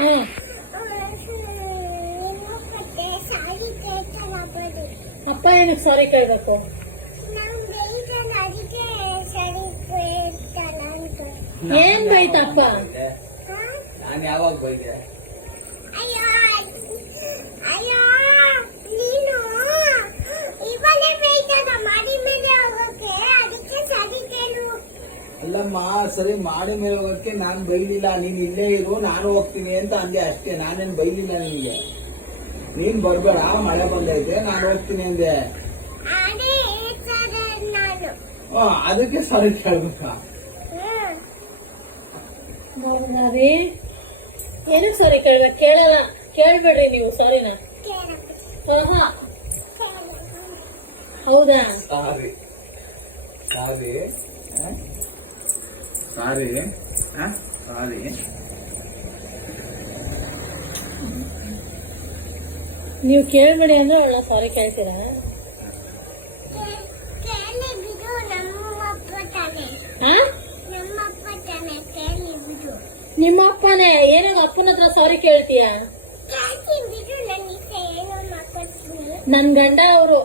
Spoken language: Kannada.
ಹ್ಮ್ ಅಪ್ಪ ಏನಕ್ಕೆ ಸಾರಿ ಕೇಳ್ಬೇಕು? ಏನ್ ಬೈತಪ್ಪ? ನಾನು ಯಾವಾಗ ಬೈದೆ? ಅಲ್ಲಮ್ಮ, ಸರಿ ಮಾಡಿ ಮೇಲೆ ಹೋಗಕ್ಕೆ ನಾನ್ ಬೈಲಿಲ್ಲ. ನೀನ್ ಇಲ್ಲೇ ಇರು, ನಾನು ಹೋಗ್ತೀನಿ ಅಂತ ಅಂದೆ ಅಷ್ಟೇ. ನಾನೇನ್ ಬೈಲಿಲ್ಲ ನಿನ್ಗೆ. ನೀನ್ ಬರ್ಬೇಡ, ಮಳೆ ಬಂದೈತೆ, ನಾನು ಹೋಗ್ತೀನಿ ಅಂದೆ. ಅದಕ್ಕೆ ಸಾರಿ ಕೇಳ್ಬೇಕ? ಏನಕ್ಕೆ ಸಾರಿ ಕೇಳ್ಬೇಕು? ಕೇಳಲ್ಲ, ಕೇಳ್ಬೇಡ್ರಿ ನೀವು ಸಾರಿನ. ಹೌದಾ? ಸಾರಿ ಸಾರಿ ಸಾರಿ ಸಾರಿ. ನೀವು ಕೇಳ್ಬೇಡಿ ಅಂದ್ರೆ ಅವಳ ಸಾರಿ ಕೇಳ್ತೀರಾ? ನಿಮ್ಮ ಅಪ್ಪನೇ ಏನಾಗ ಅಪ್ಪನ ಹತ್ರ ಸಾರಿ ಕೇಳ್ತೀಯ? ನನ್ ಗಂಡ ಅವರು.